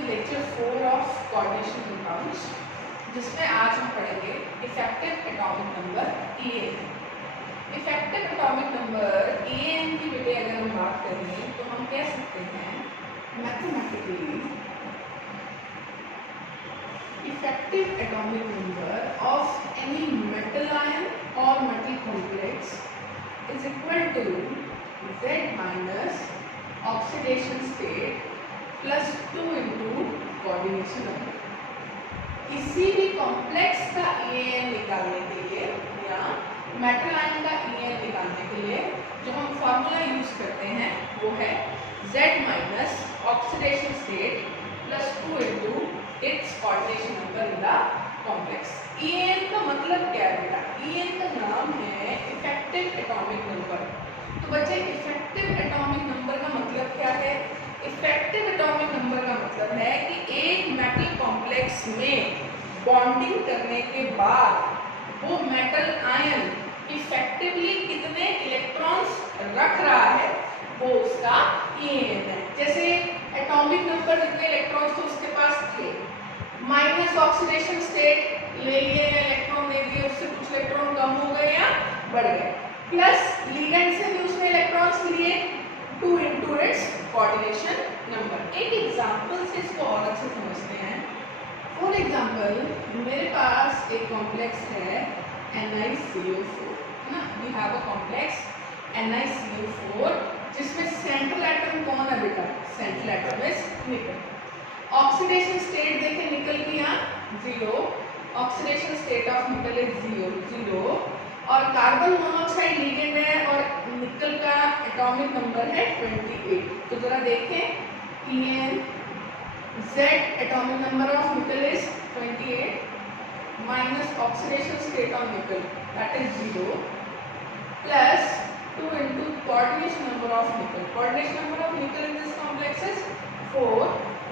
with lecture 4 of coordination compounds, जिसमें आज हम पढ़ेंगे effective atomic number EAN। Effective atomic number EAN की बेटे अगर हम बात करें तो हम कह सकते हैं mathematically effective atomic number of any metal ion और metal complex is equal to Z minus oxidation state plus 2 into coordination number. किसी भी कॉम्प्लेक्स का EAN निकालने के लिए या मेटल आयन का EAN निकालने के लिए जो हम फॉर्मूला यूज करते हैं वो है Z minus oxidation state plus 2 into its coordination number in the complex. EAN का मतलब क्या है बेटा? EAN का नाम है इफेक्टिव एटॉमिक नंबर। तो बच्चे इफेक्टिव एटॉमिक नंबर का मतलब क्या है? इफेक्टिव एटॉमिक नंबर का मतलब है कि एक मेटल कॉम्प्लेक्स में बॉन्डिंग करने के बाद वो मेटल आयन इफेक्टिवली कितने इलेक्ट्रॉन्स रख रहा है वो उसका EAN है। जैसे एटॉमिक नंबर जितने इलेक्ट्रॉन्स तो उसके पास थे, माइनस ऑक्सीडेशन स्टेट ले लिए, इलेक्ट्रॉन दे दिए, उससे कुछ इलेक्ट्रॉन कम हो गए या बढ़ गए, प्लस लिगेंड से भी उसने इलेक्ट्रॉन्स लिए 2 इंटू इट्स कोऑर्डिनेशन नंबर। एक एग्जांपल से इसको और अच्छे समझते हैं। फॉर एग्जांपल मेरे पास एक कॉम्प्लेक्स है NiCO4, है ना? We have a complex NiCO4 जिसमें सेंट्रल एटम कौन है बेटा? सेंट्रल एटम इज निकल। ऑक्सीडेशन स्टेट देखें निकल की यहाँ 0, ऑक्सीडेशन स्टेट ऑफ निकल इज 0 और कार्बन मोनोऑक्साइड लिगेंड है और निकल का एटॉमिक नंबर है 28। तो जरा देखें EAN Z atomic number of निकल is 28 minus oxidation state of निकल that is 0 plus 2 into coordination number of निकल। कोऑर्डिनेशन नंबर ऑफ निकल in this complex is 4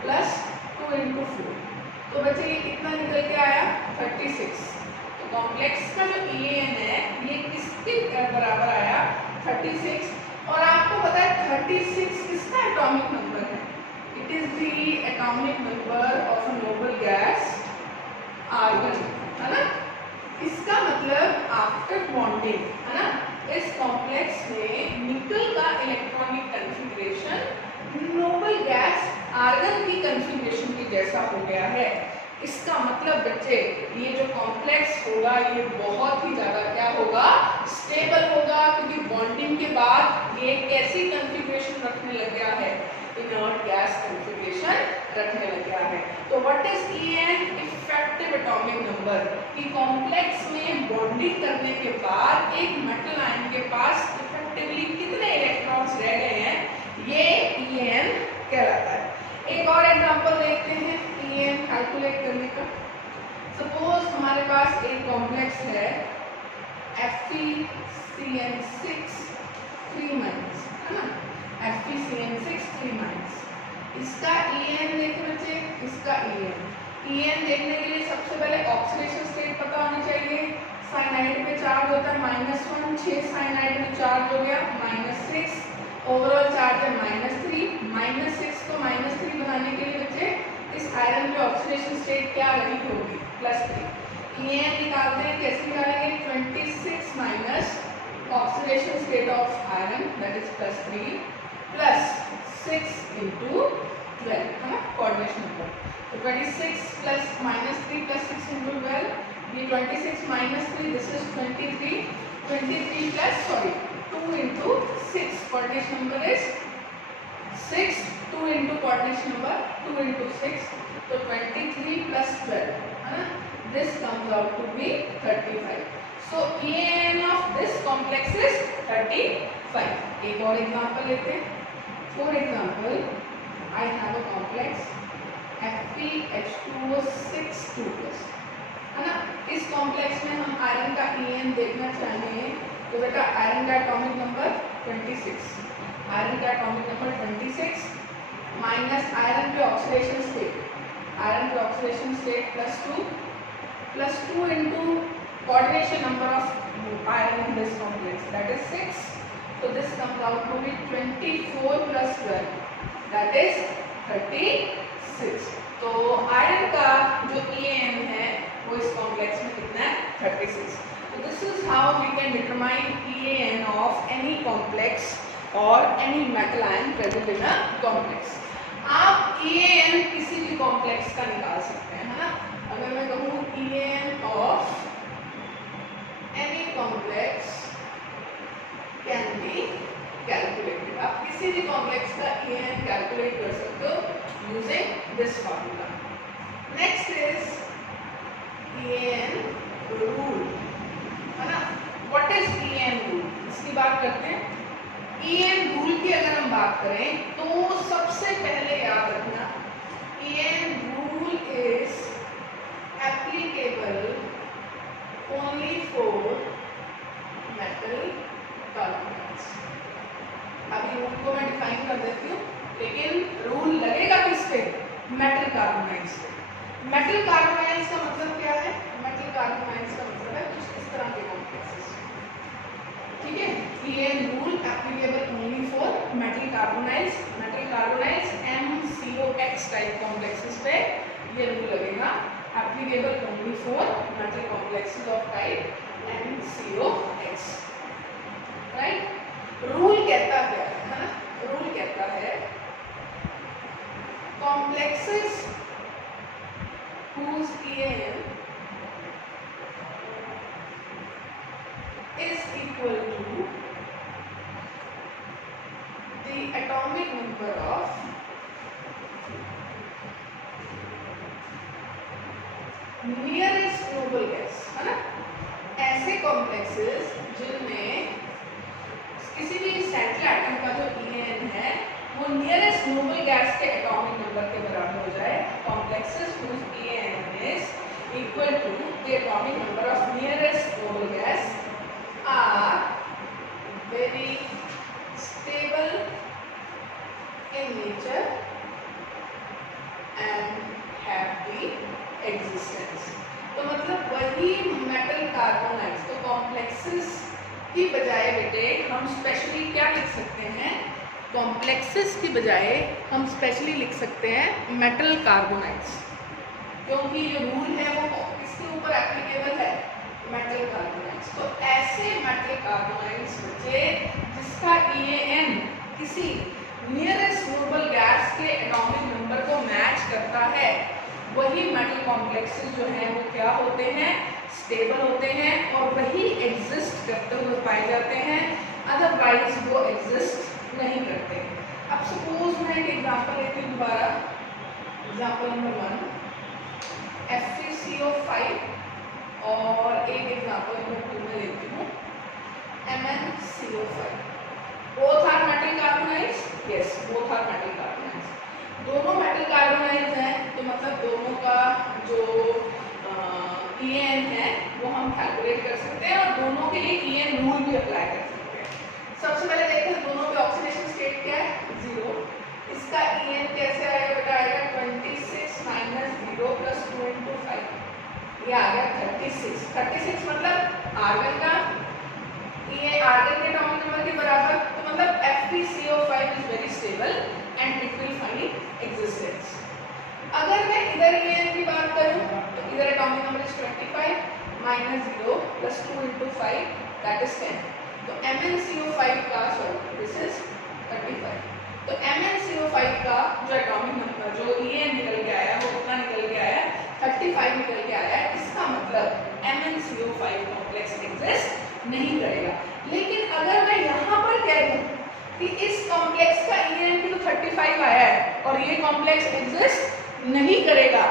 plus 2 into 4। तो बच्चे ये कितना निकल के आया? 36। कॉम्प्लेक्स का जो EAN है ये किसके बराबर आया? 36। और आपको पता है 36 किसका एटॉमिक नंबर है? It is the atomic number of a noble gas argon, है ना? इसका मतलब आफ्टर बॉन्डिंग, है ना, इस कॉम्प्लेक्स में निकल का electronic configuration noble gas argon की कॉन्फ़िगरेशन के जैसा हो गया है। इसका मतलब बच्चे ये जो कॉम्प्लेक्स होगा ये बहुत ही ज्यादा क्या होगा? स्टेबल होगा, क्योंकि बॉन्डिंग के बाद ये कैसी कॉन्फ़िगरेशन रखने लग गया है? इनर्ट गैस कॉन्फ़िगरेशन रखने लग गया है। तो what is EAN? Effective atomic number. कि कॉम्प्लेक्स में बॉन्डिंग करने के बाद एक मेटल आयन के पास इफेक्टिवली कितने इलेक्ट्रॉन्स रह गए हैं, ये EAN कहलाता है। एक और एग्जांपल देखते हैं EAN कैलकुलेट करने का। सपोज हमारे पास एक कॉम्प्लेक्स है FeCN6 3 माइनस, है ना? FeCN6 3 minus. इसका EAN देखें बच्चे, इसका EAN देखने के लिए सबसे पहले ऑक्सीडेशन स्टेट पता होनी चाहिए। साइनाइड पे चार्ज होता है -1, 6 साइनाइड में चार्ज हो गया -6, ओवरऑल चार्ज है -3, -6 को -3 बनाने के लिए बच्चे इस आयरन की ऑक्सीडेशन स्टेट क्या रही होगी? +3। EAN निकालते हैं, कैसे निकालेंगे? 26 minus oxidation state of iron that is +3 plus 6 into 12, है ना, कोऑर्डिनेशन नंबर। तो 26 प्लस -3 प्लस 6 इंटू 12, ये 26 -3 this is 23 plus 2 into 6 coordination number is 6, 2 into coordination number 2 into 6, तो 23 प्लस 12, है ना, this comes out to be 35। So EAN of this complex is 35। एक और example लेते हैं। For example I have a complex FeH2O6 2+, है ना? इस कॉम्प्लेक्स में हम आयरन का EAN देखना चाहें तो बेटा आयरन का एटॉमिक नंबर 26, आयरन का एटॉमिक नंबर 26 माइनस आयरन के ऑक्सीडेशन स्टेट, आयरन के oxidation state plus 2 into coordination number of iron in this complex that is 6। So this comes out to be 24 plus 12 that is 36. 6। तो iron का जो EAN है वो इस complex में कितना है 36। तो this is how we can determine EAN of any complex और any metal ion present in a complex. आप EAN किसी भी कॉम्प्लेक्स का निकाल सकते हैं, है ना। अगर मैं कहूँ EAN of any complex can be calculated, आप किसी भी कॉम्प्लेक्स का EAN कैलकुलेट कर सकते हो using this formula. Next is EAN rule, है ना। व्हाट इज EAN रूल, इसकी बात करते हैं। EAN रूल की अगर हम बात करें तो सबसे पहले याद रखना EAN rule is applicable only for metal carbonates. अभी रूल को मैं डिफाइन कर देती हूँ, लेकिन रूल लगेगा किस पे, मेटल कार्बोनाइड्स पे। मेटल कार्बोनाइड्स का मतलब क्या है, मेटल कार्बोनाइड्स का मतलब है कुछ इस तरह के कॉम्प्लेक्सेस, ठीक है। EAN rule applicable only for metal carbonyls, metal carbonyls MCOX type complexes पे ये रूल लगेगा, applicable only for metal complexes of type MCOX, right. Rule कहता क्या है ना, रूल कहता है complexes whose EAN is equal to the atomic number of nearest noble gas, है ना। ऐसे कॉम्प्लेक्सेस जिनमें किसी भी सेंट्रल एटम का जो EAN है वो नियरेस्ट नोबल गैस के एटॉमिक नंबर के बराबर हो जाए, complexes whose EAN is equal to the atomic number of nearest noble gas are very stable in nature and have the existence। तो मतलब वही मेटल कार्बोनाइड्स, तो कॉम्प्लेक्सेस की बजाय बेटे हम स्पेशली क्या लिख सकते हैं, कॉम्प्लेक्सेस की बजाय हम स्पेशली लिख सकते हैं मेटल कार्बोनाइड्स, क्योंकि जो रूल है वो किसके ऊपर एप्लीकेबल है, मेटल कार्बोनाइड्स। तो ऐसे मेटल कार्बोनाइड्स बचे जिसका EAN किसी नियरेस्ट नोबल गैस के एटॉमिक नंबर को मैच करता है, वही मेटल कॉम्प्लेक्सेस जो हैं वो क्या होते हैं, स्टेबल होते हैं और वही एग्जिस्ट करते हुए पाए जाते हैं, अदरवाइज वो एग्जिस्ट नहीं करते। अब सपोज मैं एक एग्जांपल लेती हूँ दोबारा, एग्जांपल नंबर 1 FeCO5 और एक एग्जांपल नंबर 2 में लेती हूँ MnCO5। Both are metal carbonyls, yes both are metal carbonyls, दोनों मेटल कार्बोनाइड्स हैं, तो मतलब दोनों का जो EAN है वो हम कैलकुलेट कर सकते हैं और दोनों के लिए EAN रूल भी अप्लाई कर सकते हैं। सबसे पहले देखें दोनों पे ऑक्सीडेशन स्टेट क्या है, 0। इसका EAN कैसे आएगा बेटा, आएगा 26 माइनस 0 प्लस 2 इंटू 5, ये आ गया 36। 36 मतलब आर्गन का EAN, आर्गन के एटॉमिक नंबर के बराबर, तो मतलब FeCO5 is very stable and it will find existence. अगर मैं इधर EAN की बात करूं तो इधर atomic number is 25 minus 0 plus 2 into 5 that is 10। तो MnCO5 का दिस इज 35। तो MnCO5 का जो एटॉमिक नंबर जो EAN निकल के आया वो कितना निकल के आया, 35 निकल के आया। इसका मतलब MnCO5 कॉम्प्लेक्स एग्जिस्ट नहीं करेगा। लेकिन अगर मैं यहाँ पर कह दूं कि इस कॉम्प्लेक्स का EAN भी तो 35 आया है और ये कॉम्प्लेक्स एग्जिस्ट नहीं करेगा,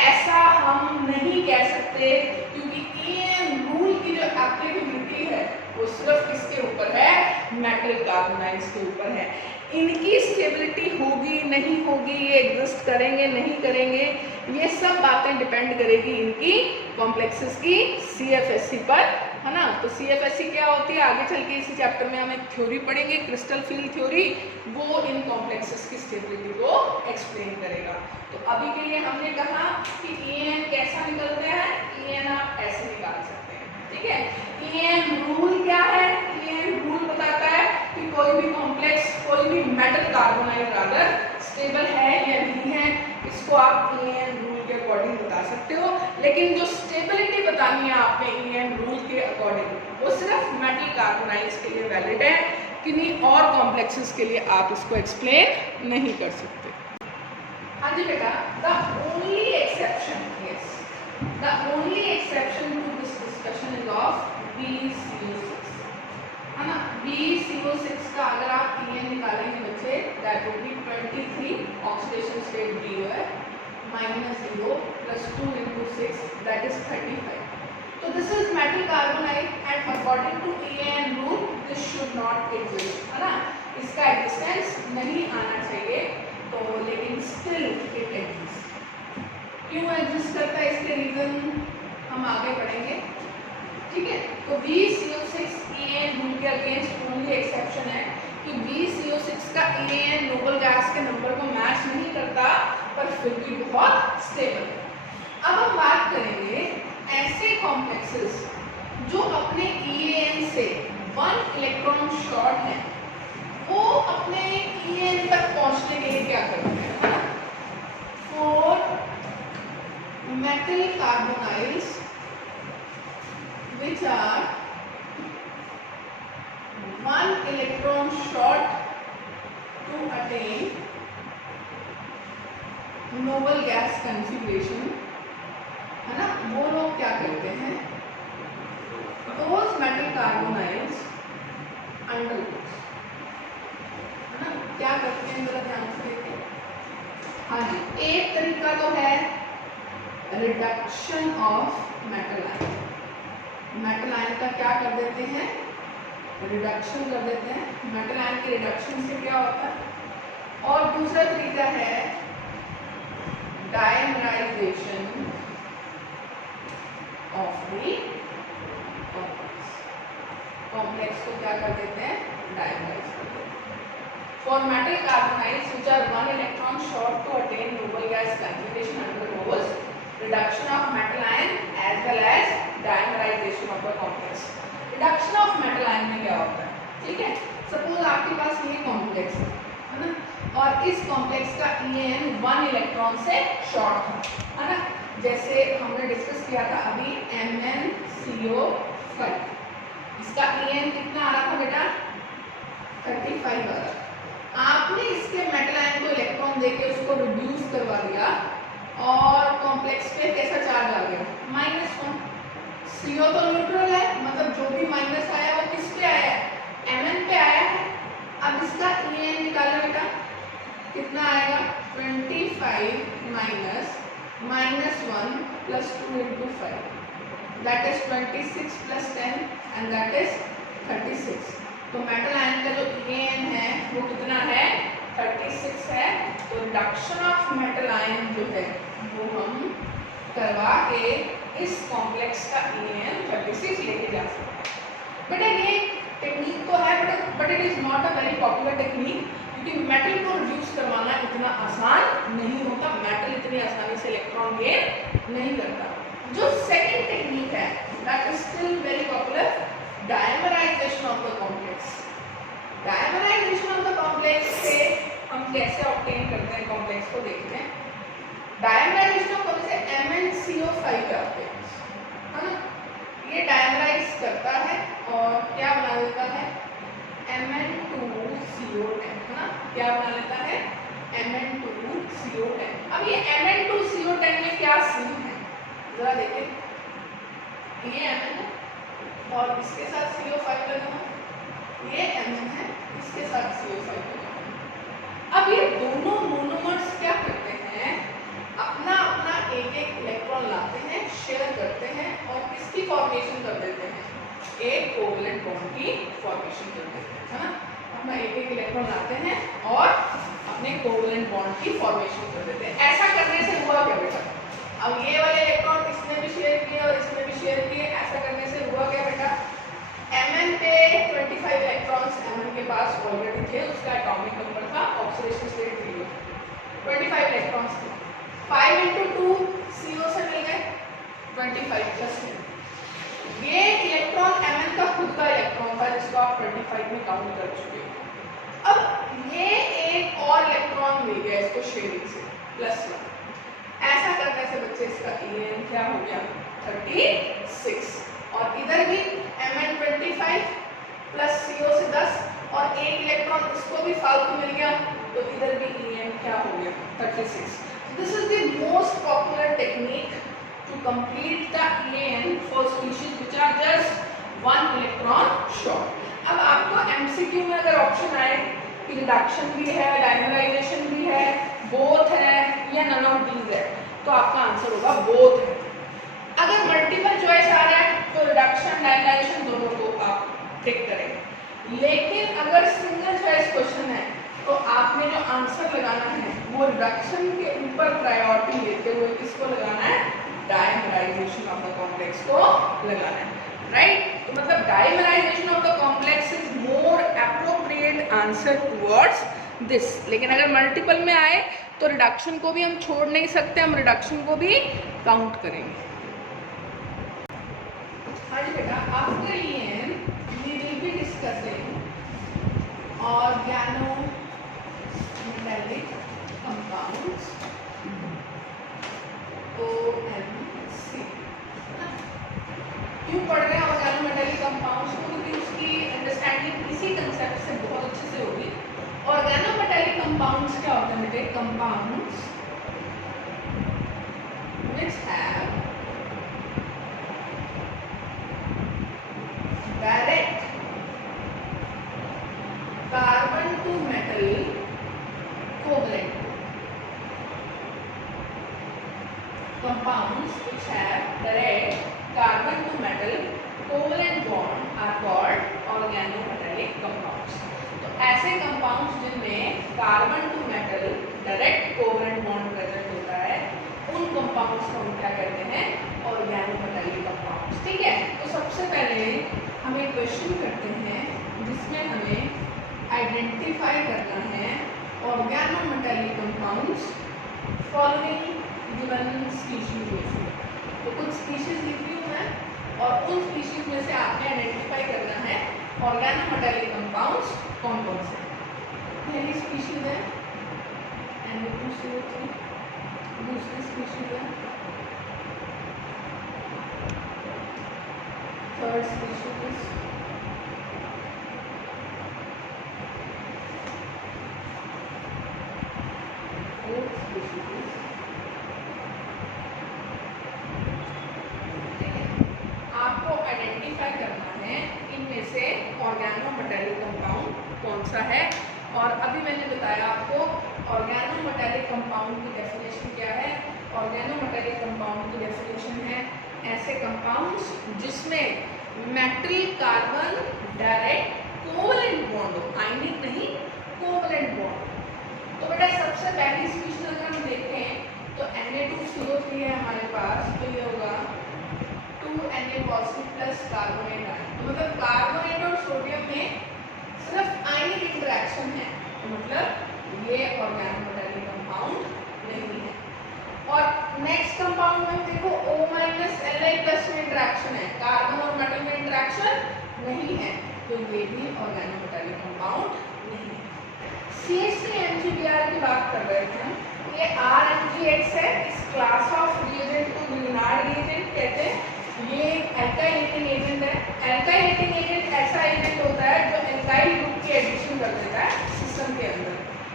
ऐसा हम नहीं कह सकते, क्योंकि EAN रूल की जो एप्लीकेबिलिटी है वो सिर्फ किसके ऊपर है, मेटल कार्बोनाइड्स के ऊपर है। इनकी स्टेबिलिटी होगी नहीं होगी, ये एग्जिस्ट करेंगे नहीं करेंगे, ये सब बातें डिपेंड करेगी इनकी कॉम्प्लेक्सेस की CFSC पर, है ना। तो CFSC क्या होती है, आगे चल के इसी चैप्टर में हम एक थ्योरी पढ़ेंगे, क्रिस्टल फील्ड थ्योरी, वो इन कॉम्प्लेक्सेस की स्टेबिलिटी को एक्सप्लेन करेगा। तो अभी के लिए हमने कहा कि EAN कैसा निकलता है, EAN आप ऐसे निकाल सकते हैं, ठीक है। EAN रूल क्या है, EAN रूल बताता है कि कोई भी कॉम्प्लेक्स, कोई भी मेटल कार्बोनाइड अगर स्टेबल है या नहीं है, इसको इसको आप EN रूल के अकॉर्डिंग बता सकते हो, लेकिन जो स्टेबिलिटी बतानी है आपने EN रूल के अकॉर्डिंग वो सिर्फ मेटल कार्बोनाइड्स के लिए वैलिड है, किन्हीं और कॉम्प्लेक्सेस के लिए आप इसको एक्सप्लेन नहीं कर सकते। हाँ जी बेटा, the only exception, yes, the only exception to this discussion is of BCO6, है ना। BCO6 का अगर आप EN निकालेंगे बच्चे, that would B 23 oxidation state DO minus 0 plus 2 into 6, that is 35. So this is metal carbonate and according to EN rule this should not exist, है ना, इसका एक्जिस्टेंस नहीं आना चाहिए, तो लेकिन स्टिल इट एग्जिस्ट। क्यों एग्जिस्ट करता है, इसके रीजन हम आगे पढ़ेंगे, ठीक है। तो BCO6 EN रूल के अगेंस्ट ओनली एक्सेप्शन है कि BCO6 का EN नोबल गैस के नंबर को मैच नहीं करता, पर फिर भी बहुत स्टेबल है। अब हम बात करेंगे ऐसे कॉम्प्लेक्सेस जो अपने EN से 1 इलेक्ट्रॉन शॉर्ट है, वो अपने EN तक पहुंचने के लिए क्या करते हैं, है ना। 4 metal carbonyls which are 1 electron short to attain noble gas configuration, है ना, वो लोग क्या करते हैं, those metal carbonyls undergoes, है ना, क्या करते हैं जरा ध्यान से देखिए। हाँ जी, एक तरीका तो है reduction of metal ion, metal ion का क्या कर देते हैं, रिडक्शन कर देते हैं। मेटल आयन के रिडक्शन से क्या होता है, और दूसरा तरीका है डायमराइजेशन ऑफ द कॉम्प्लेक्स को क्या कर देते हैं, डायमराइज कर देते हैं। For metal carbonyls which are 1 electron short to attain noble gas configuration undergoes reduction of metal ion as well as dimerization of the complex। reduction of metal ion में क्या होता है, ठीक है, सपोज आपके पास ये कॉम्प्लेक्स है ना, और इस कॉम्प्लेक्स का EN 1 इलेक्ट्रॉन से शॉर्ट है ना, जैसे हमने डिस्कस किया था अभी MnCO5, इसका EN कितना आ रहा था बेटा, 35 आ रहा था। आपने इसके मेटल आयन को इलेक्ट्रॉन देके उसको रिड्यूस करवा दिया और कॉम्प्लेक्स पे कैसा चार्ज आ गया, -1। CO तो न्यूट्रल है, मतलब जो भी माइनस आया वो किस पे आया है, Mn पे आया है। अब इसका EN निकालना बेटा, कितना आएगा, 25 minus -1 plus 2 into 5, that is 26 plus 10 and that is 36। तो मेटल आयन का जो EN है वो कितना है, 36 है। तो रिडक्शन ऑफ मेटल आयन जो है वो हम करवा के इस कॉम्प्लेक्स का EN 36 लेके जा सकते हैं। बेटा ये टेक्निक तो है but it is not a very popular technique, क्योंकि मेटल को रिड्यूस करवाना इतना आसान नहीं होता, मेटल इतनी आसानी से इलेक्ट्रॉन गेन नहीं करता। जो सेकंड टेक्निक है that is still very popular, dimerisation of the complex. Dimerisation of the complex से हम कैसे ऑब्टेन करते हैं कॉम्प्लेक्स को देखते हैं। डायमराइजेशन ऑफ कौन से, MnCO5 करते हैं, है ना, ये डायमराइज करता है और क्या बना देता है, Mn2CO10, है ना, क्या बना लेता है, Mn2CO10। अब ये Mn2CO10 में क्या सीन है जरा देखें, ये Mn है और इसके साथ CO5 लगा हुआ, ये Mn है, इसके साथ CO5 लगा हुआ। अब ये दोनों मोनोमर्स क्या करते हैं, अपना अपना एक एक इलेक्ट्रॉन लाते हैं, शेयर करते हैं और किसकी फॉर्मेशन कर देते हैं, एक कोवैलेंट बॉन्ड की फॉर्मेशन कर देते हैं, है ना। अपना एक एक इलेक्ट्रॉन लाते हैं और अपने कोवैलेंट बॉन्ड की फॉर्मेशन कर देते हैं। ऐसा करने से हुआ क्या बेटा, अब ये वाले इलेक्ट्रॉन इसने भी शेयर किए और इसने भी शेयर किए, ऐसा करने से हुआ क्या बेटा, Mn पे 25 इलेक्ट्रॉन्स Mn के पास ऑलरेडी थे, उसका एटॉमिक नंबर था, ऑक्सीडेशन स्टेट 0, 25 इलेक्ट्रॉन्स थे, 5 into 2 CO से मिल गए 25 plus 10। ये इलेक्ट्रॉन Mn का खुद का इलेक्ट्रॉन था जिसको आप 25 में काउंट कर चुके हो। अब ये एक और इलेक्ट्रॉन मिल गया इसको शेयरिंग से +1, से बच्चे इसका EN क्या हो गया 36 और इधर भी Mn25 प्लस CO से 10 और एक इलेक्ट्रॉन इसको भी फालतू मिल गया तो इधर भी EN क्या हो गया 36. This is the most popular technique to complete the EN for species which are just one electron short. अब आपको MCQ में अगर ऑप्शन आए कि रिडक्शन भी है, डाइमराइजेशन भी है, बोथ है या नन ऑफ दीज है तो आपका आंसर होगा बोथ है. अगर मल्टीपल चॉइस आ रहा है तो रिडक्शन डाइमराइजेशन दोनों को आप टिक करेंगे. लेकिन अगर सिंगल चॉइस क्वेश्चन है तो आपने जो आंसर लगाना है वो रिडक्शन के ऊपर प्रायोरिटी देते हुए किसको लगाना है डाइमराइजेशन ऑफ द कॉम्प्लेक्स को लगाना है. राइट तो मतलब dimerisation of the complex is more appropriate answer towards this. लेकिन अगर मल्टीपल में आए तो रिडक्शन को भी हम छोड़ नहीं सकते, हम रिडक्शन को भी काउंट करेंगे. हाँ जी बेटा, after EN we will be discussing organometallic compounds OMC. क्यों पढ़ रहे हैं ऑर्गेनोमेटालिक कंपाउंड्स को? क्योंकि उसकी अंडरस्टैंडिंग इसी कंसेप्ट से बहुत अच्छे से होगी. ऑर्गेनोमेटालिक कंपाउंड्स क्या होते हैं बेटे? Compounds which have direct carbon to metal covalent. Compounds which have direct carbon to metal covalent bond are called organometallic compounds. तो ऐसे compounds जिनमें carbon to metal direct covalent bond present होता है उन compounds को हम क्या कहते हैं? organometallic compounds. ठीक है, तो सबसे पहले हम एक क्वेश्चन करते हैं जिसमें हमें आइडेंटिफाई करना है organometallic compounds following given species में से. तो कुछ स्पीशीज लिखी हूँ मैं और उन स्पीशीज में से आपने आइडेंटिफाई करना है ऑर्गेनोमेटालिक कंपाउंड्स कौन कौन से. पहली स्पीशीज है Na2CO3, दूसरी स्पीशीज है third species fourth species. आपको आइडेंटिफाई करना है इनमें से ऑर्गेनोमेटालिक कंपाउंड कौन सा है. और अभी मैंने बताया आपको ऑर्गेनोमेटालिक कंपाउंड की डेफिनेशन क्या है. ऑर्गेनोमेटालिक कंपाउंड की डेफिनेशन है ऐसे कंपाउंड्स जिसमें metal carbon direct covalent bond हो, आयनिक नहीं कोवलेंट बॉन्ड. तो बेटा सबसे पहली स्पीशीज अगर हम देखें तो Na2CO3 है हमारे पास तो ये होगा 2Na positive plus carbonate ion. तो मतलब कार्बोनेट और सोडियम में सिर्फ आयनिक इंटरेक्शन है तो मतलब ये ऑर्गेनोमेटालिक कंपाउंड नहीं है. और नेक्स्ट कंपाउंड में देखो O-Li+ में इंटरेक्शन है, कार्बन और मेटल में इंटरेक्शन नहीं है तो ये भी ऑर्गेनोमेटालिक कंपाउंड नहीं है. CH3MgBr की बात कर रहे थे हम. ये RMgX है. इस क्लास ऑफ रिएजेंट को ग्रिग्नार्ड रिएजेंट कहते हैं. ये एल्काइलेटिंग एजेंट है. एल्काइलेटिंग एजेंट ऐसा एजेंट होता है जो एल्काइल ग्रुप की एडिशन कर देता है सिस्टम के अंदर.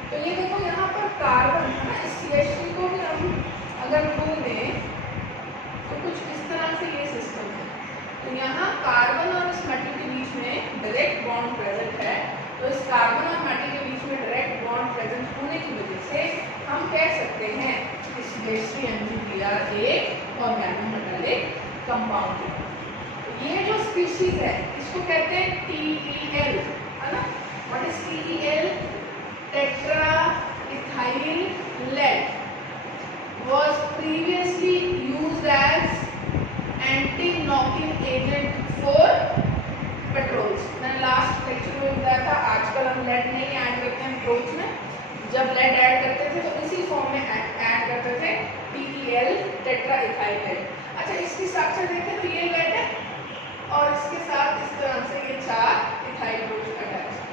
तो ये देखो यहाँ पर कार्बन है ना, इस CH3 को भी हम अगर टू दें तो कुछ इस तरह से ये सिस्टम है. तो यहाँ कार्बन और इस मेटल के बीच में डायरेक्ट बॉन्ड प्रेजेंट है. तो इस कार्बन और मेटल के बीच में डायरेक्ट बॉन्ड प्रेजेंट होने की वजह से हम कह सकते हैं इस CH3MgBr एक ऑर्गेनोमेटालिक कंपाउंड है. ये जो स्पीशीज है इसको कहते हैं TEL, है ना. What is TEL? Tetra ethyl lead was previously used as anti-knocking agent for petrols. मैंने लास्ट लेक्चर में बताया था आजकल हम लेड नहीं ऐड करते हैं पेट्रोल्स में. जब लेड ऐड करते थे तो इसी फॉर्म में ऐड करते थे TEL टेट्रा इथाइल लेड. अच्छा इसकी स्ट्रक्चर देखें तो ये लेड है और इसके साथ इस तरह से ये 4 इथाइल ग्रुप्स अटैच है.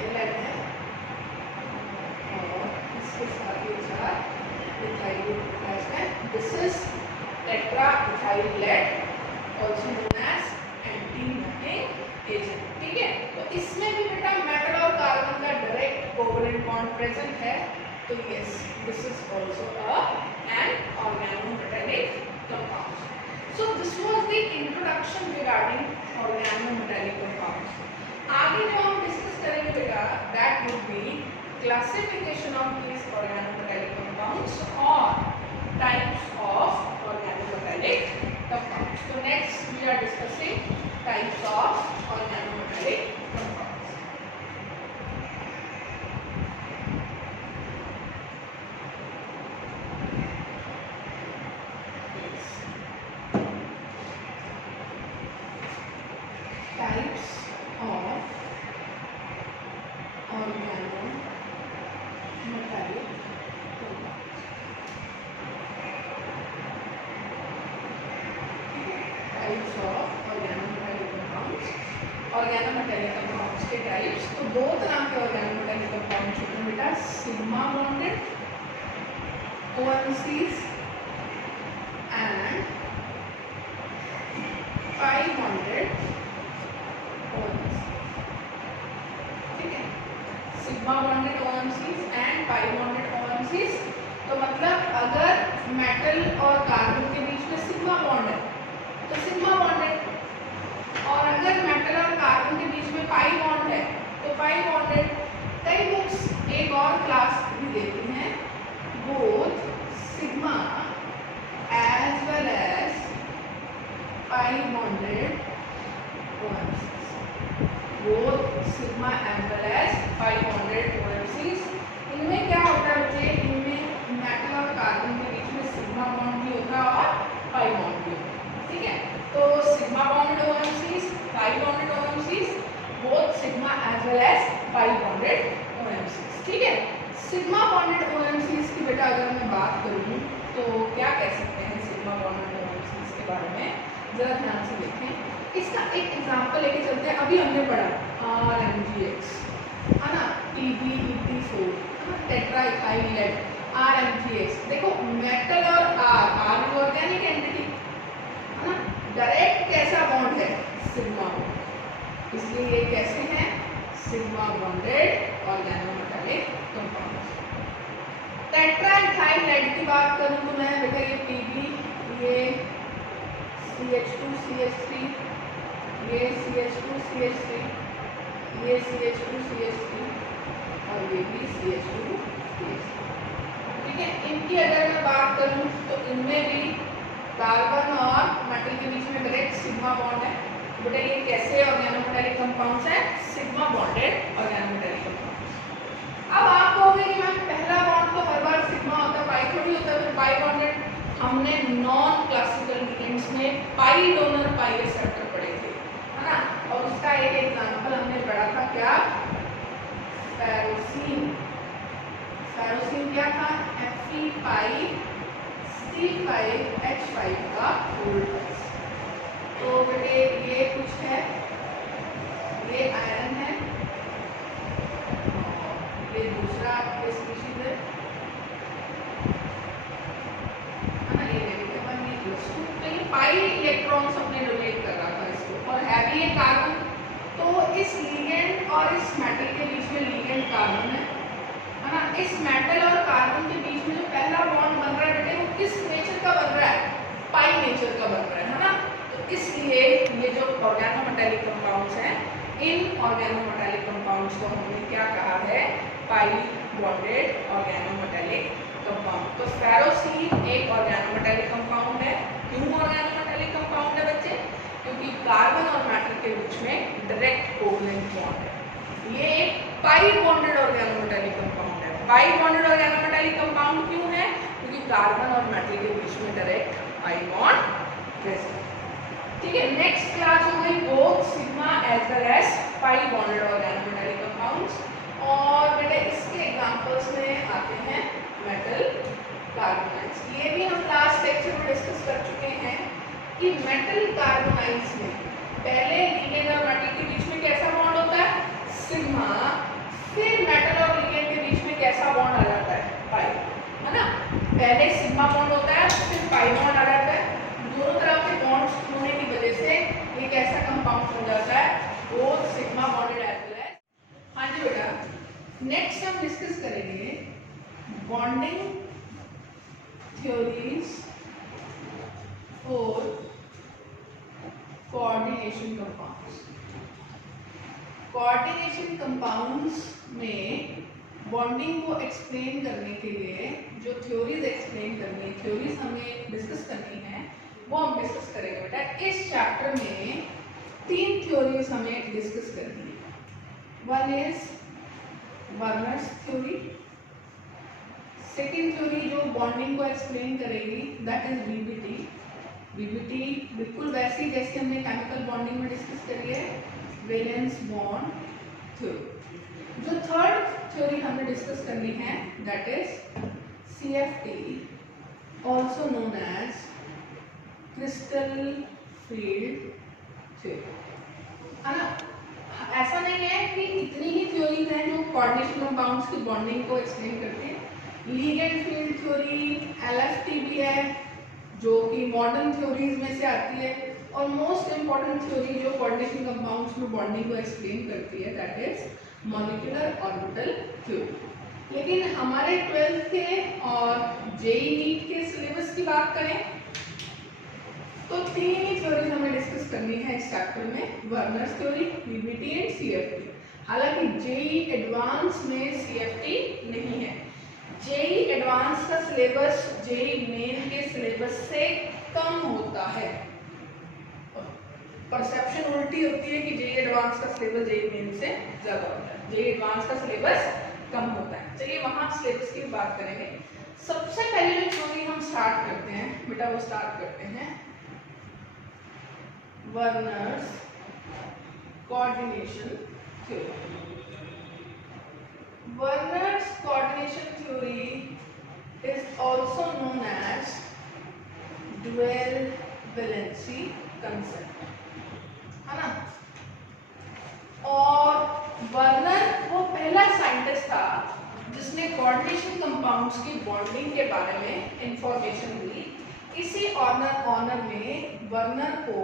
ये लेड है और इसके साथ ये 4 इथाइल ग्रुप अटैच है एजेंट, ठीक है। तो इसमें भी बेटा मेटल और कार्बन का डायरेक्ट कोवलेंट बॉन्ड प्रेजेंट है, तो yes this is also an organometallic compound. So this was the introduction regarding organometallic compounds. आगे जो हम डिस्कस करेंगे बेटा that would be classification of these organometallic compounds और types of organometallic compounds. So next we are discussing types of organometallic compounds. Types of organometallic types of organometallic compounds. Organometallic compounds के types, तो दो तरह के organometallic compounds होते हैं बेटा, sigma bonded OMCs and pi bonded OMCs, ठीक है। Sigma bonded OMCs and pi bonded OMCs, तो मतलब अगर मेटल और कार्बन के बीच में सिग्मा बॉन्ड है तो सिग्मा बॉन्डेड, और अगर मेटल और कार्बन के बीच में पाई बॉन्ड है तो पाई बॉन्डेड। कई बुक्स एक और क्लास भी देती हैं, both sigma as well as pi bonded OMCs, both sigma as well as pi bonded OMCs। इनमें क्या होता है बच्चे, इनमें मेटल और कार्बन के बीच में सिग्मा बॉन्ड भी होता है और पाई बॉन्ड भी होता है, ठीक है। तो sigma bonded OMCs, pi bonded OMCs, both sigma as well as pi bonded OMCs, ठीक है। सिग्मा बॉन्डेड OMCs की बेटा अगर मैं बात करूं तो क्या कह सकते हैं सिग्मा बॉन्डेड OMCs के बारे में, जरा ध्यान से देखें। इसका एक एग्जांपल लेके चलते हैं, अभी हमने पढ़ा RMGX है ना, TbEt4 है ना, टेट्राइथाइल लेड RMGX। देखो मेटल और R ऑर्गेनिक एंटिटी है ना, डायरेक्ट कैसा बॉन्ड है, सिग्मा बॉन्ड, इसलिए ये कैसे हैं, sigma bonded organometallic compounds. Tetraethyl lead की बात करूं तो मैं बेटा ये Pb, ये CH2CH3, ये CH2CH3, ये CH2CH3 और ये भी CH2CH3, ठीक है। इनकी अगर मैं बात करूं तो इनमें भी कार्बन और मेटल के बीच में डायरेक्ट सिग्मा बॉन्ड है, बेटा ये कैसे ऑर्गेनोमेटेलिक कंपाउंड्स हैं, सिग्मा बॉन्डेड ऑर्गेनोमेटेलिक कंपाउंड्स। अब आप कहोगे कि मैम पहला बॉन्ड तो हर बार सिग्मा होता है, पाई थोड़ी होता है, फिर पाई बॉन्डेड। हमने नॉन क्लासिकल एलिमेंट्स में पाई डोनर पाई एक्सेप्टर पढ़े थे, है ना, और उसका एक एग्जांपल हमने पढ़ा था क्या, फेरोसिन। फेरोसिन क्या था, Fe पाई C5H5 का वोल्टेज। तो बेटे ये कुछ है, ये आयरन है, ये दूसरा स्पीशीज है ना, ये नेगेटिव वन, ये प्लस 2, तो ये पाई इलेक्ट्रॉन्स अपने डोनेट कर रहा था इसको, और हैवी है कार्बन। तो इस लिगेंड और इस मेटल के बीच में लिगेंड कार्बन है ना, इस मेटल और कार्बन के बीच में जो पहला बॉन्ड बन रहा है बेटे वो किस नेचर का बन रहा है, पाई नेचर का बन रहा है ना। तो इसलिए ये जो ऑर्गेनोमेटेलिक कंपाउंड्स हैं, इन ऑर्गेनोमेटेलिक कंपाउंड्स को हमने क्या कहा है, पाई बॉन्डेड ऑर्गेनोमेटेलिक कंपाउंड। तो फेरोसिन एक ऑर्गेनोमेटेलिक कंपाउंड है। क्यों ऑर्गेनोमेटेलिक कंपाउंड है बच्चे, क्योंकि कार्बन और मेटल के बीच में डायरेक्ट कोवलेंट बॉन्ड है। ये एक पाई बॉन्डेड ऑर्गेनोमेटेलिक कंपाउंड है। पाई बॉन्डेड ऑर्गेनोमेटेलिक कंपाउंड क्यों है, क्योंकि कार्बन और मेटल के बीच में डायरेक्ट पाई बॉन्ड प्रेजेंट, ठीक है। नेक्स्ट क्लास हो गई both sigma as well as pi bonded organometallic compounds, और बेटे इसके एग्जांपल्स में आते हैं मेटल कार्बोनाइड्स। ये भी हम लास्ट लेक्चर में डिस्कस कर चुके हैं कि मेटल कार्बोनाइड्स में पहले लिगेंड और मेटल के बीच में कैसा बॉन्ड होता है, सिग्मा, फिर मेटल और लिगेंड के बीच में कैसा बॉन्ड आ जाता है, पाई, है ना। पहले सिग्मा बॉन्ड होता है, फिर पाई बॉन्ड आ जाता है। दोनों तरफ के बॉन्ड्स होने की वजह से ये कैसा कंपाउंड हो जाता है, both sigma bonded as well as. हाँ जी बेटा, नेक्स्ट हम डिस्कस करेंगे बॉन्डिंग थ्योरीज और कोऑर्डिनेशन कंपाउंड्स। कोऑर्डिनेशन कंपाउंड्स में बॉन्डिंग को एक्सप्लेन करने के लिए जो थ्योरीज एक्सप्लेन करनी है, थ्योरीज हमें डिस्कस करनी है, वो हम डिस्कस करेंगे बेटा। इस चैप्टर में 3 थ्योरीज हमें डिस्कस करनी है। One is Werner's theory, second theory जो बॉन्डिंग को एक्सप्लेन करेगी दैट इज बीबीटी। बीबीटी बिल्कुल वैसी जैसे हमने केमिकल बॉन्डिंग में डिस्कस करी है, वैलेंस बॉन्ड थ्योरी। जो थर्ड थ्योरी हमने डिस्कस करनी है that is CFT, also known as crystal field theory, है ना। ऐसा नहीं है कि इतनी ही थ्योरीज हैं जो कोऑर्डिनेशन कंपाउंड्स की बॉन्डिंग को एक्सप्लेन करती हैं। लीगेंड फील्ड थ्योरी, LFT भी है जो कि मॉडर्न थ्योरीज में से आती है, और मोस्ट इंपॉर्टेंट थ्योरी जो कोऑर्डिनेशन कंपाउंड्स में बॉन्डिंग को एक्सप्लेन करती है that is molecular orbital theory. लेकिन हमारे 12th के और JEE नीट के सिलेबस की बात करें तो 3 ही थ्योरीज हमें डिस्कस करनी है इस चैप्टर में, Werner's theory, BBT and CFT। हालांकि JEE एडवांस में CFT नहीं है। JEE एडवांस का सिलेबस JEE मेन के सिलेबस से कम होता है। परसेप्शन उल्टी होती है कि JEE एडवांस का सिलेबस JEE मेन से ज्यादा होता है, JEE एडवांस का सिलेबस कम होता है। चलिए वहां सिलेबस की बात करेंगे। सबसे पहले जो थ्योरी हम स्टार्ट करते हैं बेटा, वो स्टार्ट करते हैं Werner's coordination theory. Werner's coordination theory is also known as dual valency concept, है ना। और वर्नर वो पहला साइंटिस्ट था जिसने कोऑर्डिनेशन कंपाउंड्स की बॉन्डिंग के बारे में इंफॉर्मेशन दी। इसी ऑनर में वर्नर को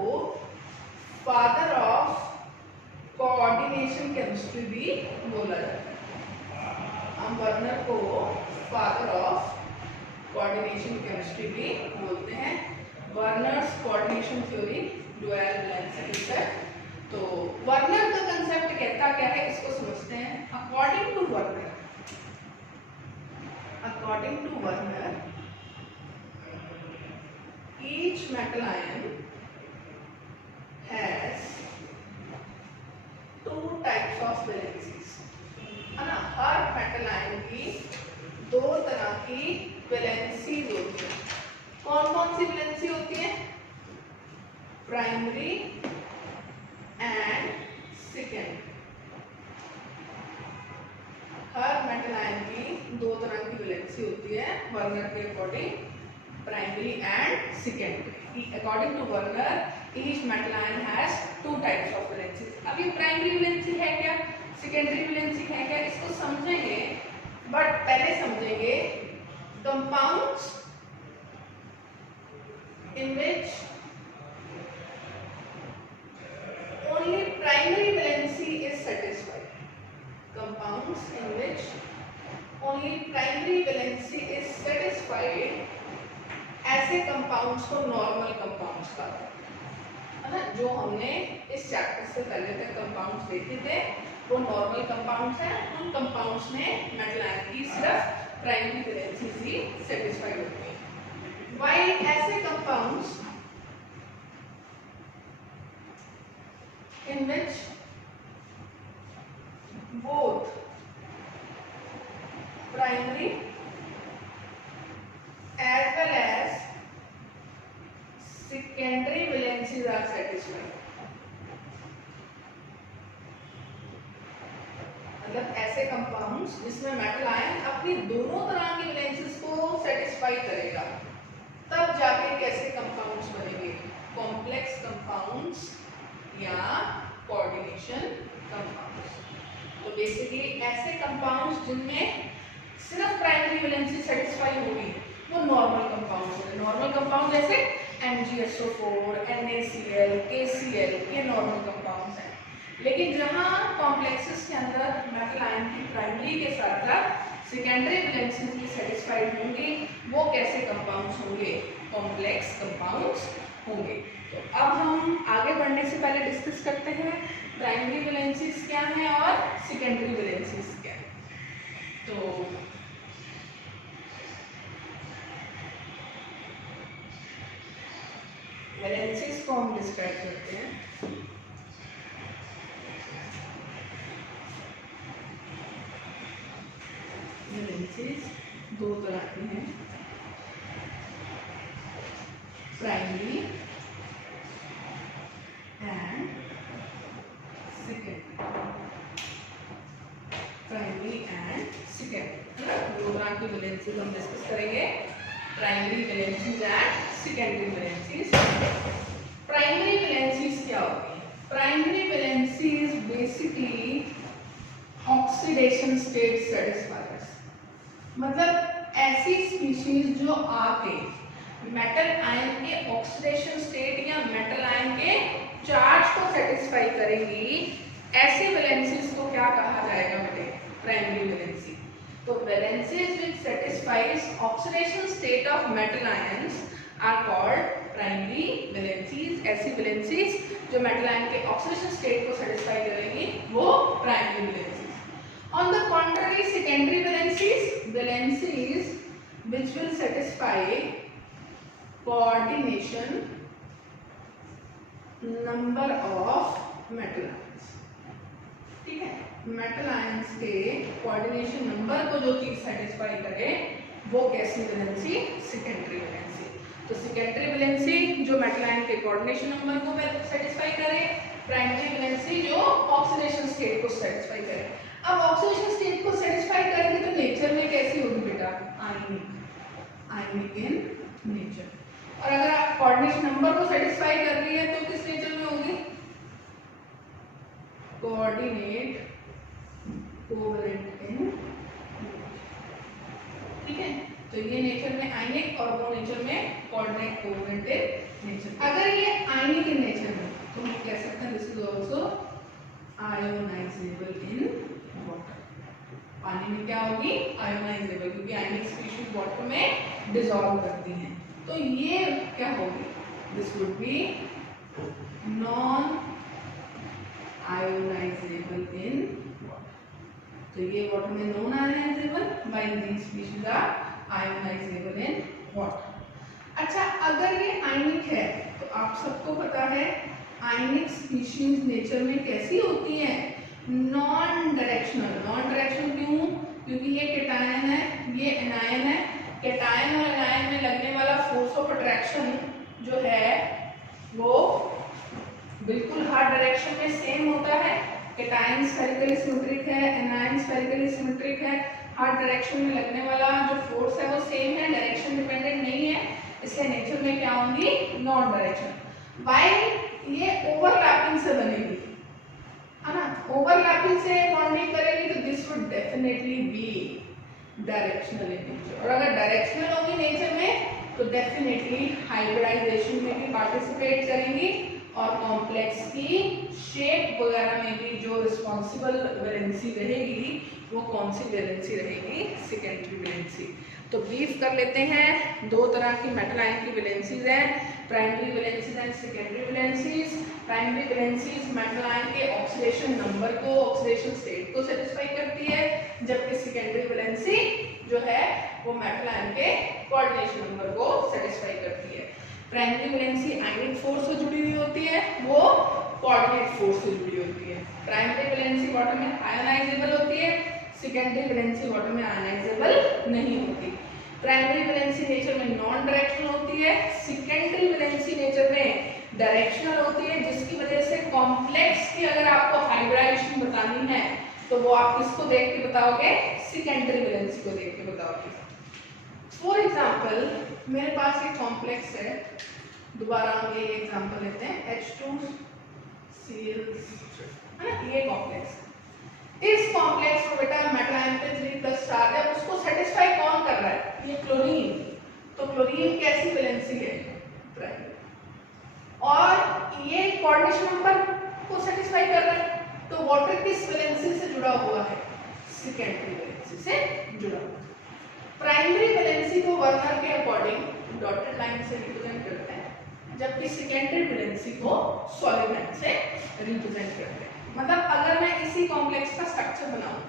फादर ऑफ कोऑर्डिनेशन केमिस्ट्री भी बोला जाता है। हम वर्नर को फादर ऑफ कोऑर्डिनेशन केमिस्ट्री भी बोलते हैं। Werner's coordination theory, dual valency concept. तो वर्नर का कंसेप्ट कहता क्या है, इसको समझते हैं। According to Werner, each metal ion has 2 types of valencies, है ना। हर मेटल आयन की 2 तरह की वैलेंसीज होती है। कौन कौन सी वैलेंसी होती है? Primary and secondary. हर मेटल आयन की 2 तरह की वैलेंसी होती है वर्नर के according, primary and secondary. According to Werner each metal ion has 2 types of valencies. अब ये प्राइमरी वैलेंसी है क्या, सेकेंडरी वैलेंसी है क्या, इसको समझेंगे, बट पहले समझेंगे compounds in which only primary valency is satisfied. Compounds in which only primary valency is satisfied, ऐसे कंपाउंड्स को नॉर्मल कंपाउंड्स कहते हैं, है ना। जो हमने इस चैप्टर से पहले तक कंपाउंड्स देखे थे वो नॉर्मल कंपाउंड्स हैं। उन कंपाउंड्स में मेटल आयन की सिर्फ प्राइमरी वैलेंसी ही सेटिस्फाइड होती है। While ऐसे compounds in which both primary as well as secondary valencies are satisfied, मतलब ऐसे कंपाउंड्स जिसमें मेटल आयन अपनी दोनों तरह की वैलेंसीज को सेटिस्फाई करेगा, तब जाके कैसे कंपाउंड्स बनेंगे, कॉम्प्लेक्स कंपाउंड्स या कोऑर्डिनेशन कंपाउंड्स। तो बेसिकली ऐसे कंपाउंड्स जिनमें सिर्फ प्राइमरी वैलेंसी सेटिस्फाई होगी वो नॉर्मल कंपाउंड्स होंगे। नॉर्मल कंपाउंड जैसे MgSO4, NaCl, KCl, ये नॉर्मल कंपाउंड्स हैं। लेकिन जहां कॉम्प्लेक्सेस के अंदर मेटल आयन की प्राइमरी के साथ साथ सेकेंडरी वैलेंसीज भी सेटिस्फाइड होंगे, वो कैसे कंपाउंड्स होंगे? कॉम्प्लेक्स कंपाउंड्स होंगे। तो अब हम आगे बढ़ने से पहले डिस्कस करते हैं प्राइमरी वैलेंसीज क्या है और सेकेंडरी वैलेंसीज क्या है। तो वैलेंसीज को हम डिस्क्राइब करते हैं। वैलेंसीज दो तरह की हैं, primary and secondary. Primary and secondary, दो तरह की वैलेंसीज हम डिस्कस करेंगे, primary valencies and secondary valencies. Primary valencies क्या होती है? Primary valencies basically oxidation state satisfiers, मतलब ऐसी स्पीशीज जो आके मेटल आयन के ऑक्सीडेशन स्टेट या मेटल आयन के चार्ज को सेटिस्फाई करेंगी, ऐसे वैलेंसीज को क्या कहा जाएगा बेटे? Primary valency. तो valencies which satisfies oxidation state of metal ions are called primary valencies. ऐसी वैलेंसीज जो मेटल आयन के ऑक्सीडेशन स्टेट को सेटिस्फाई करेंगी वो primary valencies. On the contrary, secondary valencies which will satisfy coordination number of metal ions, ठीक है, metal ions के coordination number को जो चीज सेटिस्फाई करे वो कैसी वैलेंसी? Secondary valency. तो सेकेंडरी वैलेंसी जो मेटल आयन के कोऑर्डिनेशन नंबर को सेटिस्फाई करे, प्राइमरी वैलेंसी जो ऑक्सीडेशन स्टेट को सेटिस्फाई करे। अब ऑक्सीडेशन स्टेट को सेटिस्फाई करेंगे तो नेचर में कैसी होगी बेटा? आयनिक इन नेचर। और अगर आप कोऑर्डिनेशन नंबर को सेटिस्फाई कर रही है तो किस नेचर में होगी? कोऑर्डिनेट कोवैलेंट इन, ठीक है। तो ये नेचर में आयनिक और वो नेचर में कोऑर्डिनेट कोवैलेंट इन नेचर। अगर ये आयनिक इन नेचर में तो हम कह सकते हैं this is also ionisable in water. पानी में क्या होगी? आयोनाइजेबल, क्योंकि आयनिक स्पीशीज वाटर में डिसॉल्व करती हैं। तो ये क्या होगी? This would be non ionisable in water. तो ये वाटर में non ionisable, while these species are ionisable in water. अच्छा, अगर ये आयनिक है तो आप सबको पता है आयनिक स्पीशीज नेचर में कैसी होती हैं? Non directional. नॉन डायरेक्शनल क्यों? क्योंकि ये कैटायन है, ये एनायन है। कैटायन और एनायन में लगने वाला फोर्स ऑफ अट्रैक्शन जो है वो बिल्कुल हर डायरेक्शन में सेम होता है। कैटायन स्फेरिकली सिमेट्रिक है, एनायन स्फेरिकली सिमेट्रिक है। हर डायरेक्शन में लगने वाला जो फोर्स है वो सेम है, डायरेक्शन डिपेंडेंट नहीं है, इसलिए नेचर में क्या होंगी? Non direction. वाइल ये ओवरलैपिंग से बनेगी, है ना, ओवरलैपिंग से बॉन्डिंग करेगी तो this would definitely be directional in nature. और अगर डायरेक्शनल होगी नेचर में तो डेफिनेटली हाइब्रिडाइजेशन में भी पार्टिसिपेट करेंगी और कॉम्प्लेक्स की शेप वगैरह में भी जो रिस्पॉन्सिबल वैलेंसी रहेगी वो कौन सी वैलेंसी रहेगी? Secondary valency. तो ब्रीफ कर लेते हैं, दो तरह की मेटल आयन की वैलेंसीज हैं, primary valencies and secondary valencies. Primary valencies metal ion के ऑक्सीडेशन नंबर को, ऑक्सीडेशन स्टेट को सेटिस्फाई करती है, जबकि सेकेंडरी वैलेंसी जो है वो मेटल आयन के कोऑर्डिनेशन नंबर को सेटिस्फाई करती है। प्राइमरी वैलेंसी आयनिक फोर्स से जुड़ी हुई होती है, वो कोऑर्डिनेट फोर्स से जुड़ी होती है। प्राइमरी वैलेंसी वाटर में आयोनाइजेबल होती है, सेकेंडरी वैलेंसी वाटर में आयोनाइजेबल नहीं होती। प्राइमरी वैलेंसी नेचर में नॉन डायरेक्शनल होती है, सेकेंडरी वैलेंसी नेचर में डायरेक्शनल होती है, जिसकी वजह से कॉम्प्लेक्स की अगर आपको हाइब्रिडाइजेशन बतानी है तो वो आप किसको देख के बताओगे? सेकेंडरी वैलेंसी को देख के बताओगे। फॉर एग्जाम्पल मेरे पास एक कॉम्प्लेक्स है, दोबारा हम ये एग्जाम्पल लेते हैं H2Cl, है ना, ये कॉम्प्लेक्स। इस कॉम्प्लेक्स को बेटा मेटल आयन पे 3+ चार्ज है, उसको सेटिस्फाई कौन कर रहा है? ये क्लोरीन। तो क्लोरीन कैसी वैलेंसी है? प्राइमरी। और ये कोऑर्डिनेशन नंबर को सेटिस्फाई कर रहा है, जुड़ा हुआ है? सेकेंडरी वैलेंसी से जुड़ा हुआ है। प्राइमरी वैलेंसी को वर्नर के अकॉर्डिंग डॉटेड लाइन से रिप्रेजेंट करते हैं, जबकि सेकेंडरी वैलेंसी को सॉलिड लाइन से रिप्रेजेंट करते हैं। मतलब अगर मैं इसी कॉम्प्लेक्स का स्ट्रक्चर बनाऊं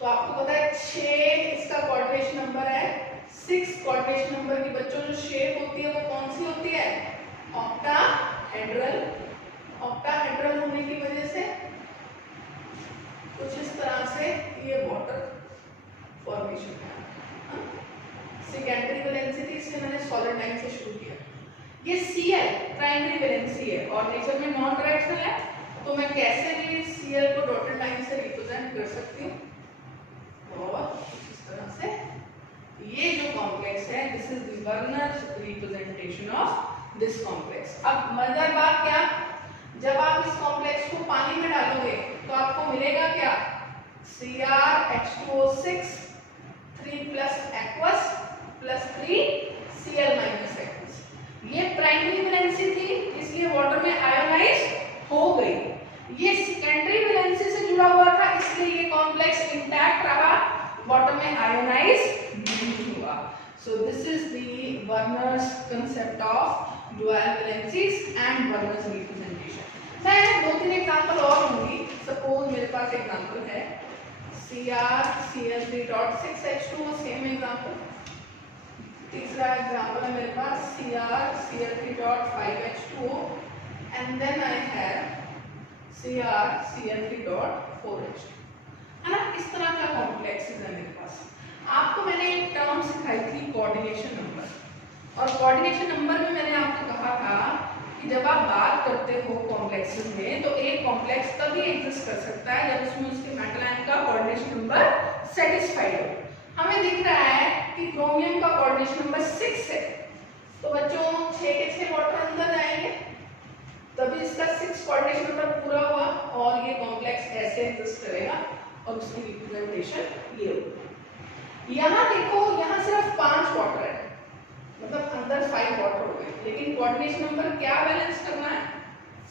तो आपको पता है 6 इसका कोऑर्डिनेशन नंबर है, 6 कोऑर्डिनेशन नंबर की बच्चों जो शेप होती है वो कौन सी होती है? ऑक्टाहेड्रल। ऑक्टाहेड्रल होने की वजह से कुछ इस तरह से ये वाटर फॉर्मेशन है। सेकेंडरी वैलेंसी थी, इसलिए मैंने सॉलिड लाइन से शुरू किया। ये Cl प्राइमरी वैलेंसी है और नेचर में नॉन डायरेक्शनल है, तो मैं कैसे भी Cl को डॉटेड लाइन से रिप्रेजेंट कर सकती हूँ। और इस तरह से ये जो कॉम्प्लेक्स है, this is the Werner's representation of this complex. अब मजेदार बात क्या, जब आप इस कॉम्प्लेक्स को पानी में डालोगे तो आपको मिलेगा क्या? CrH2O6 3 plus aqueous plus 3 Cl minus aqueous. ये प्राइमरी वैलेंसी थी, इसलिए वाटर में आयोनाइज हो गई। ये सेकेंडरी वैलेंसी से जुड़ा हुआ था, इसलिए ये कॉम्प्लेक्स इंटैक्ट रहा, वाटर में आयोनाइज नहीं हुआ। So this is the Werner's concept of dual valencies and Werner's representation. मैं 2-3 एग्जांपल और लूंगी। सपोज मेरे पास एग्जांपल है CrCl3.6H2O, सेम एग्जांपल। तीसरा एग्जांपल है मेरे पास CrCl3.5H2O and then I have CrCl3.4H2, है ना? इस तरह का कॉम्प्लेक्सेस है मेरे पास। आपको मैंने एक टर्म सिखाई थी कोऑर्डिनेशन नंबर, और कोऑर्डिनेशन नंबर में मैंने आपको कहा था कि जब आप बात करते हो कॉम्प्लेक्सेस में तो एक कॉम्प्लेक्स तभी एग्जिस्ट कर सकता है जब उसमें उसके मेटल आयन का कोऑर्डिनेशन नंबर सेटिस्फाइड हो। हमें दिख रहा है कि क्रोमियम का कोऑर्डिनेशन नंबर 6 है, तो बच्चों 6 के 6 वाटर अंदर जाएंगे, तभी इसका 6 कोऑर्डिनेशन नंबर पूरा हुआ और ये कॉम्प्लेक्स ऐसे एग्जिस्ट करेगा और उसकी रिप्रेजेंटेशन ये होगी। यहाँ देखो, यहाँ सिर्फ 5 वाटर है, मतलब अंदर 5 वाटर हो गए, लेकिन कोऑर्डिनेशन नंबर क्या बैलेंस करना है?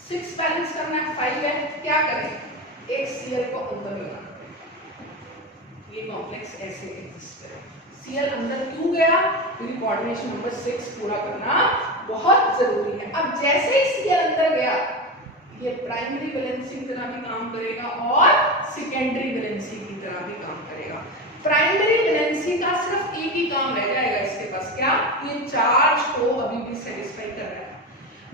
6 बैलेंस करना है, 5 है। क्या करें? एक Cl को अंदर लगाना पड़ेगा, ये कॉम्प्लेक्स ऐसे एग्जिस्ट करेगा। Cl अंदर क्यों गया? क्योंकि कोऑर्डिनेशन नंबर 6 पूरा करना बहुत जरूरी है। अब जैसे ही Cl अंदर गया, ये प्राइमरी वैलेंसी की तरह भी काम करेगा और सेकेंडरी वैलेंसी की तरह भी काम करेगा। प्राइमरी वैलेंसी का सिर्फ एक ही काम रह जाएगा इसके पास, क्या? ये चार्ज को अभी भी सेटिस्फाई कर रहा है।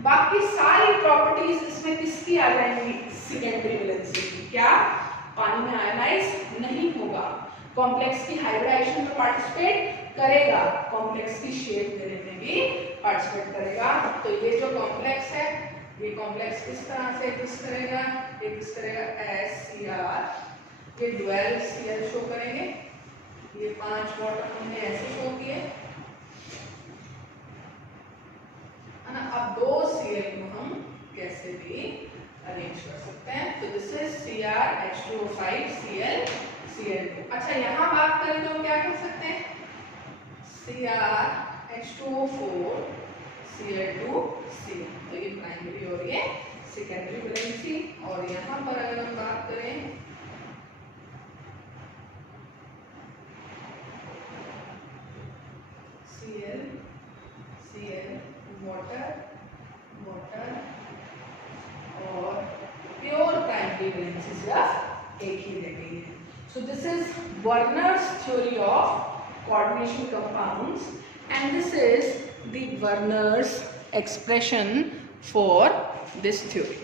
बाकी सारी प्रॉपर्टीज इसमें किसकी आ जाएंगी? सेकेंडरी वैलेंसी की। क्या? पानी में आयनाइज नहीं होगा, कॉम्प्लेक्स की हाइब्रिडाइजेशन में पार्टिसिपेट करेगा, कॉम्प्लेक्स की शेप देने में भी पार्टिसिपेट करेगा। तो ये जो कॉम्प्लेक्स है, ये कॉम्प्लेक्स किस तरह से एग्जिस्ट करेगा? एग्जिस्ट करेगा एज Cr, ये ड्यूअल Cl शो करेंगे। ये 5 वाटर हमने ऐसे शो किए, है ना? अब 2 Cl को हम कैसे भी अरेंज कर सकते हैं। तो दिस इज CrH2O5Cl Cl2। अच्छा, यहाँ बात करें तो हम क्या कर सकते हैं? CrH2O4Cl2Cl। तो ये प्राइमरी और ये सेकेंडरी वैलेंसी। और यहाँ पर अगर हम बात करें Cl वाटर वाटर और प्योर प्राइमरी वैलेंसी सिर्फ एक ही रह गई है। So this is Werner's theory of coordination compounds and this is the Werner's expression for this theory.